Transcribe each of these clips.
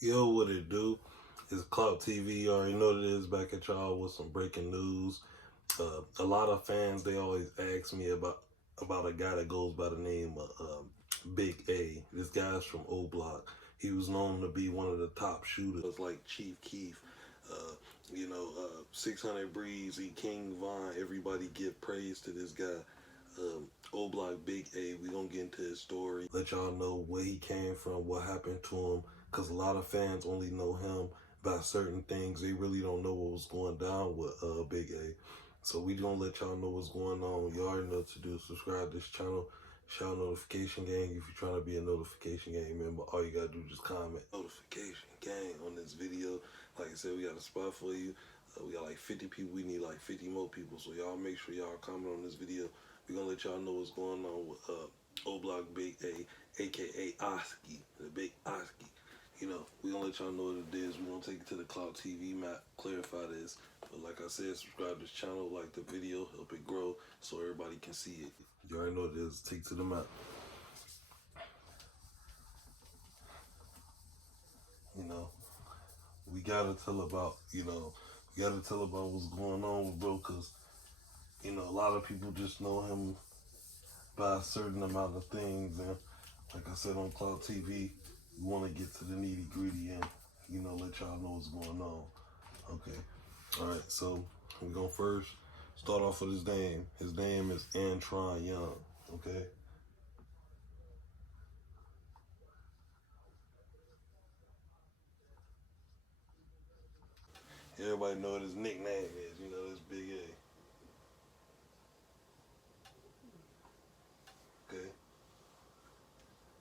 Yo, what it do? It's Clout TV. You already know what it is. Back at y'all with some breaking news. A lot of fans they always ask me about a guy that goes by the name of Big A. This guy's from O Block. He was known to be one of the top shooters, like Chief Keef. 600 Breezy, King Von. Everybody give praise to this guy. O Block Big A. We gonna get into his story. Let y'all know where he came from, what happened to him, because a lot of fans only know him by certain things. They really don't know what was going down with Big A. So we gonna let y'all know what's going on. You already know what to do. Subscribe to this channel. Shout notification gang if you're trying to be a notification gang member. All you gotta do is just comment notification gang on this video. Like I said, we got a spot for you. We got like 50 people. We need like 50 more people. So y'all make sure y'all comment on this video. We're gonna let y'all know what's going on with O Block Big A, aka Oski, the Big Oski. We're gonna let y'all know what it is. We're gonna take it to the Cloud TV map, clarify this. But like I said, subscribe to this channel, like the video, help it grow so everybody can see it. You already know what it is. Take it to the map. You know, we gotta tell about, what's going on with bro, cause, a lot of people just know him by a certain amount of things. And like I said on Cloud TV, we want to get to the nitty gritty and, let y'all know what's going on. Okay. All right. So we're going to first start off with his name. His name is Antron Young. Okay. Everybody know what his nickname is. It's Big A. Okay.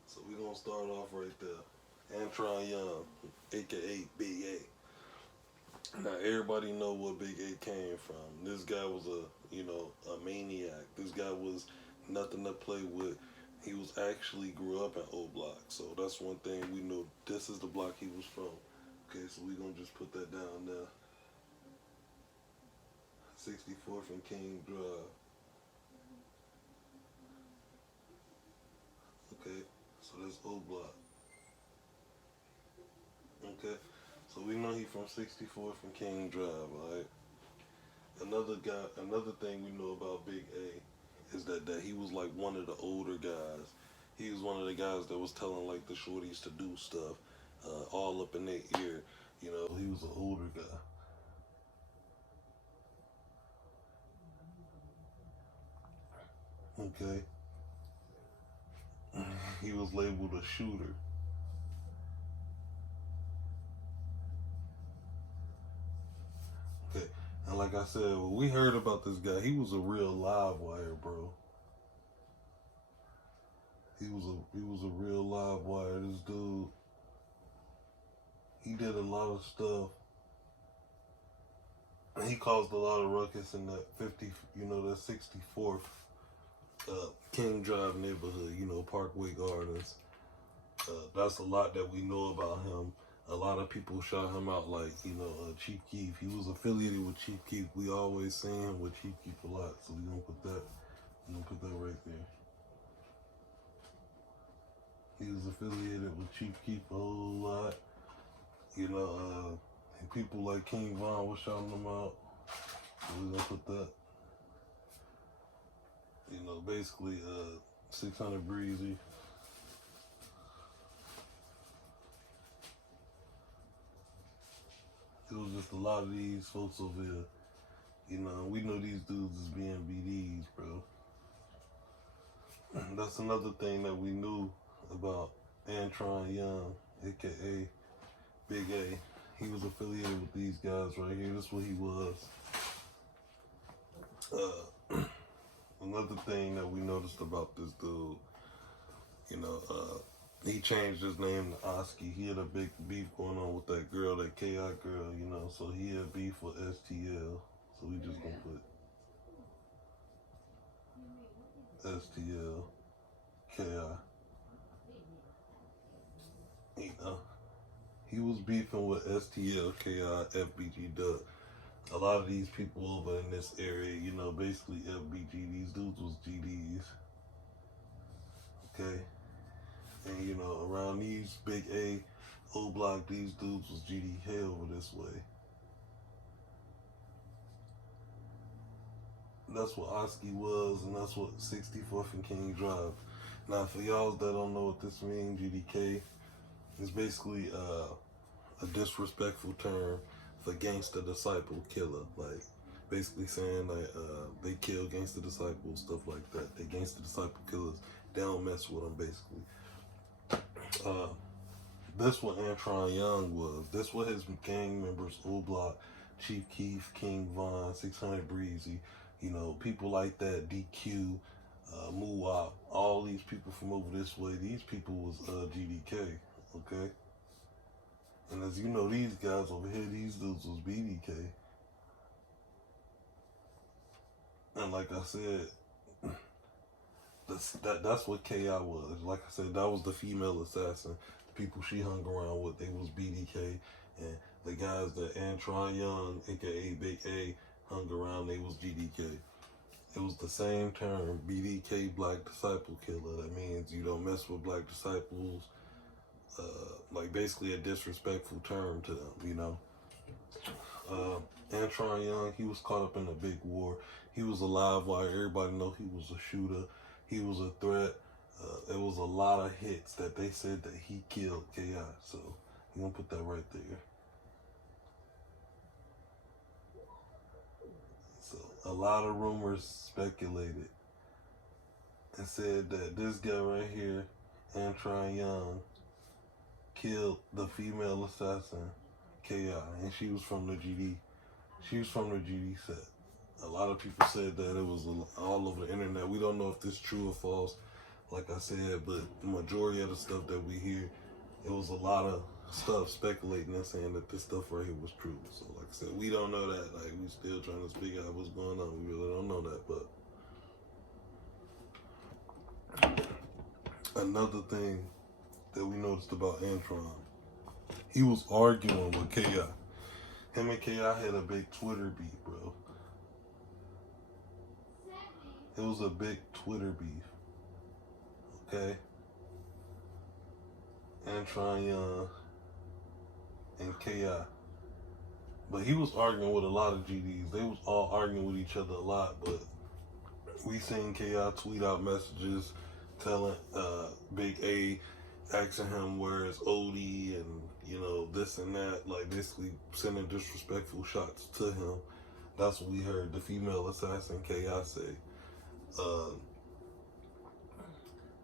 So we're going to start off right there. Antron Young, aka Big A. Now everybody know where Big A came from. This guy was a maniac. This guy was nothing to play with. He was actually grew up in O Block, so that's one thing we know. This is the block he was from. Okay, so we gonna just put that down there. 64th and King Drive. Okay, so that's O Block. Okay, so we know he from 64th and King Drive, alright? Another thing we know about Big A is that he was like one of the older guys. He was one of the guys that was telling like the shorties to do stuff, all up in their ear. He was an older guy. Okay, he was labeled a shooter. Okay, and like I said, when we heard about this guy, he was a real live wire, bro. He was a real live wire. This dude, he did a lot of stuff. And he caused a lot of ruckus in that 50, that 64th King Drive neighborhood, Parkway Gardens. That's a lot that we know about him. A lot of people shout him out like, Chief Keef. He was affiliated with Chief Keef. We always see him with Chief Keef a lot. So we're gonna put that right there. He was affiliated with Chief Keef a whole lot. And people like King Von was shouting him out. So we're gonna put that. Basically 600 Breezy. It was just a lot of these folks over here. We know these dudes is being BDs, bro. That's another thing that we knew about Antron Young, aka Big A. He was affiliated with these guys right here. That's what he was. Another thing that we noticed about this dude, he changed his name to Oski. He had a big beef going on with that girl, that KI girl, so he had beef with STL. So we just gonna put STL, KI. He was beefing with STL, KI, FBG Duck. A lot of these people over in this area, basically FBG, these dudes was GDs. Okay? And, around these Big A O Block, these dudes was GDK over this way. That's what Oski was, and that's what 64th and King Drive. Now, for y'all that don't know what this means, GDK is basically a disrespectful term for gangster disciple killer. Like, basically saying like they kill gangster disciples, stuff like that. They gangster disciple killers. They don't mess with them, basically. This what Antron Young was. This what his gang members, O Block, Chief Keef, King Von, 600 Breezy, you know, people like that, DQ, Muwop, all these people from over this way, these people was GDK, okay? And as you know, these guys over here, these dudes was BDK. And like I said, that's what KI was. Like I said, that was the female assassin. The people she hung around with, they was BDK. And the guys that Antron Young, aka Big A, hung around, they was GDK. It was the same term, BDK, Black Disciple Killer. That means you don't mess with Black disciples. Like basically a disrespectful term to them, you know. Antron Young, he was caught up in a big war. He was a live wire. Everybody know he was a shooter. He was a threat. It was a lot of hits that they said that he killed KI. So I'm gonna put that right there. So a lot of rumors speculated and said that this guy right here, Antron Young, killed the female assassin, KI, and she was from the GD. She was from the GD set. A lot of people said that it was all over the internet. We don't know if this is true or false, like I said, but the majority of the stuff that we hear, it was a lot of stuff speculating and saying that this stuff right here was true. So like I said, we don't know that. Like, we still trying to figure out what's going on. We really don't know that, but another thing that we noticed about Antron, he was arguing with KI. Him and KI had a big Twitter beef, bro. It was a big Twitter beef. Okay? Antron Young and KI. But he was arguing with a lot of GDs. They was all arguing with each other a lot, but we seen KI tweet out messages telling Big A, asking him where is Odie and, you know, this and that, like basically sending disrespectful shots to him. That's what we heard the female assassin KI say.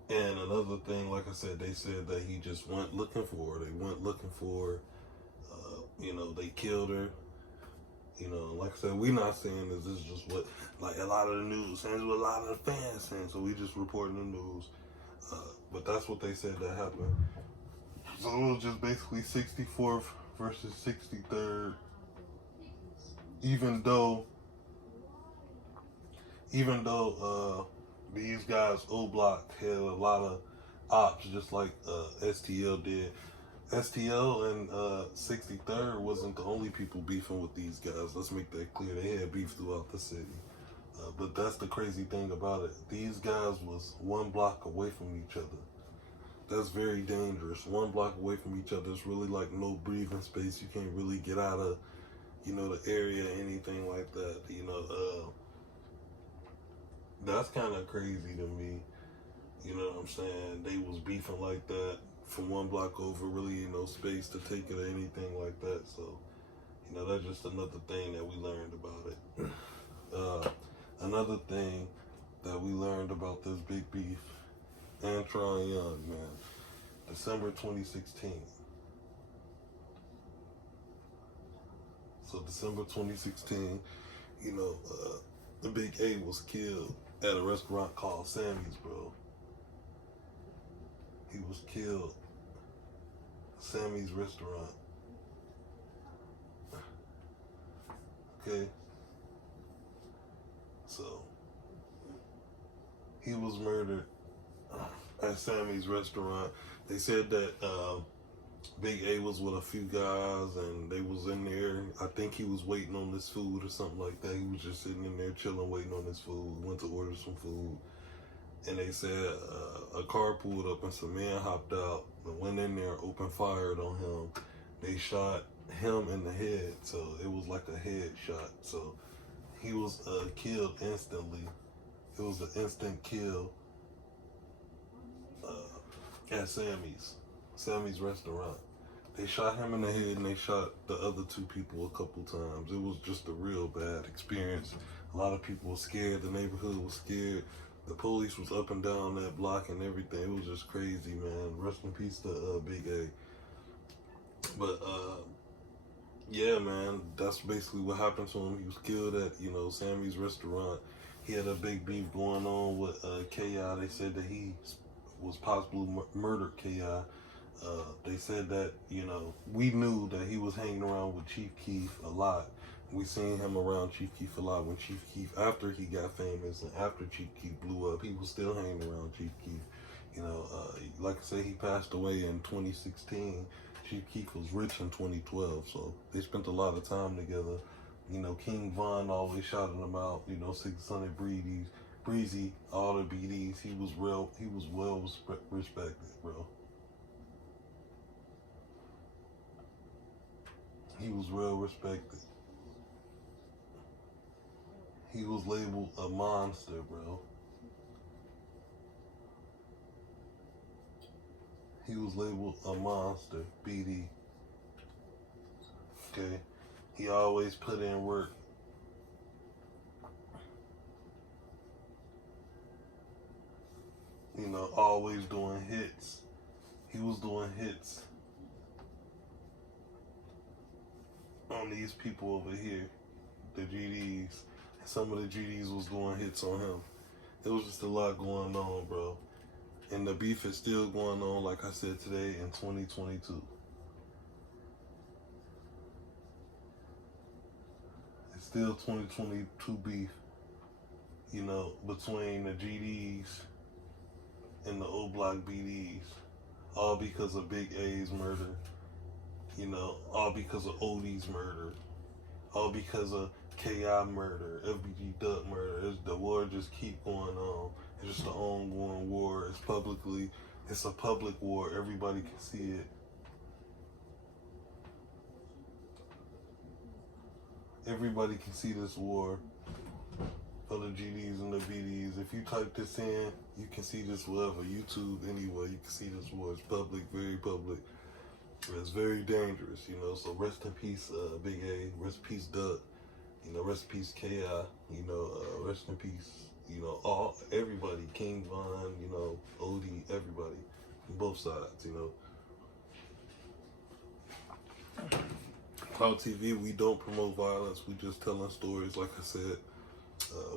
And another thing, like I said, they said that he just went looking for her. They went looking for her. You know, they killed her. You know, like I said, we're not saying this is just what, like a lot of the news saying, what a lot of the fans saying, so we just reporting the news. But that's what they said that happened. So it was just basically 64th versus 63rd. Even though these guys, O Block, had a lot of ops, just like STL did. STL and 63rd wasn't the only people beefing with these guys. Let's make that clear. They had beef throughout the city. But that's the crazy thing about it. These guys was 1 block away from each other. That's very dangerous. 1 block away from each other. It's really like no breathing space. You can't really get out of, you know, the area, anything like that. You know, that's kind of crazy to me. You know what I'm saying? They was beefing like that from 1 block over. Really ain't no space to take it or anything like that. So, you know, that's just another thing that we learned about it. Another thing that we learned about this big beef, Antron Young, man, December 2016. So December 2016, you know, the Big A was killed at a restaurant called Sammy's, bro. He was killed at Sammy's restaurant. Okay. So he was murdered at Sammy's restaurant. They said that Big A was with a few guys and they was in there. I think he was waiting on this food or something like that. He was just sitting in there chilling, waiting on his food. Went to order some food. and they said a car pulled up and some men hopped out and went in there, opened fire on him. They shot him in the head, so it was like a head shot. So he was killed instantly. It was an instant kill at Sammy's restaurant. They shot him in the head and they shot the other two people a couple times. It was just a real bad experience. A lot of people were scared. The neighborhood was scared. The police was up and down that block and everything. It was just crazy, man. Rest in peace to Big A. But yeah, man, that's basically what happened to him. He was killed at, Sammy's restaurant. He had a big beef going on with K.I. They said that he was possibly murdered K.I. They said that, we knew that he was hanging around with Chief Keef a lot. We seen him around Chief Keef a lot when Chief Keef, after he got famous and after Chief Keef blew up, he was still hanging around Chief Keef. Like I said, he passed away in 2016. Chief Keef was rich in 2012, so they spent a lot of time together. King Von always shouted him out, 600 Breezy, all the BDs. He was well respected, bro. He was well respected. He was labeled a monster, bro. He was labeled a monster, BD. Okay? He always put in work. Always doing hits. He was doing hits on these people over here, the GDs. Some of the GDs was doing hits on him. It was just a lot going on, bro. And the beef is still going on, like I said, today in 2022. It's still 2022 beef, between the GDs and the O Block BDs. All because of Big A's murder. All because of OD's murder. All because of KI murder, FBG Duck murder. The war just keep going on. It's just an ongoing war. It's a public war. Everybody can see it. Everybody can see this war for the GDs and the BDs. If you type this in, you can see this wherever. YouTube, anywhere, you can see this war. It's public, very public. It's very dangerous, So rest in peace, Big A. Rest in peace, Duck. Rest in peace, KI. Rest in peace, everybody. King Von, OD, everybody. From both sides, Cloud TV, we don't promote violence. We just telling stories, like I said.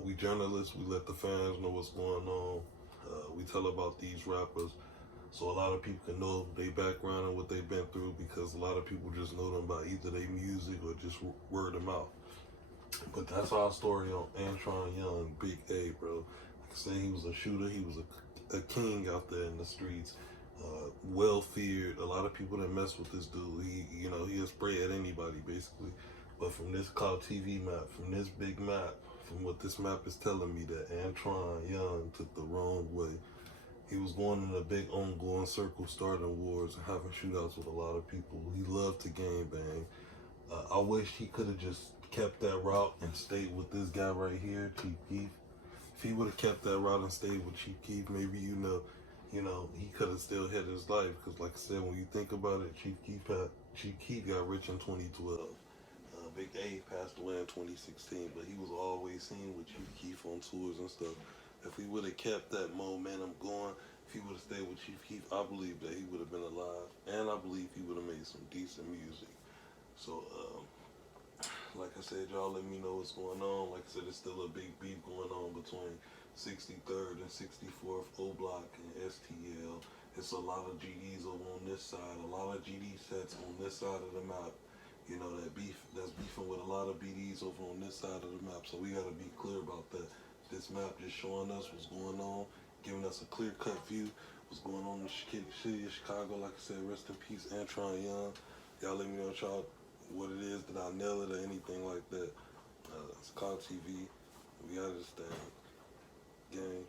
We journalists. We let the fans know what's going on. We tell about these rappers, so a lot of people can know their background and what they've been through, because a lot of people just know them by either their music or just word of mouth. But that's our story on Antron Young, Big A, bro. Like I said, he was a shooter. He was a king out there in the streets. Well feared. A lot of people that mess with this dude. He'll spray at anybody, basically. But from this Cloud TV map, from this big map, from what this map is telling me, that Antron Young took the wrong way. He was going in a big ongoing circle, starting wars and having shootouts with a lot of people. He loved to gangbang. I wish he could have just kept that route and stayed with this guy right here, Chief Keef. If he would have kept that route and stayed with Chief Keef, maybe he could have still had his life. Because like I said, when you think about it, Chief Keef got rich in 2012. Big A passed away in 2016, but he was always seen with Chief Keef on tours and stuff. If we would have kept that momentum going, if he would have stayed with Chief Keef, I believe that he would have been alive, and I believe he would have made some decent music. So, like I said, y'all let me know what's going on. Like I said, there's still a big beef going on between 63rd and 64th O Block and STL. It's a lot of GDs over on this side, a lot of GD sets on this side of the map. That's beefing with a lot of BDs over on this side of the map. So we got to be clear about that. This map just showing us what's going on, giving us a clear-cut view what's going on in the city of Chicago. Like I said, rest in peace, Antron Young. Y'all let me know what it is. Did I nail it or anything like that? It's Cloud TV. We got this thing. Gang.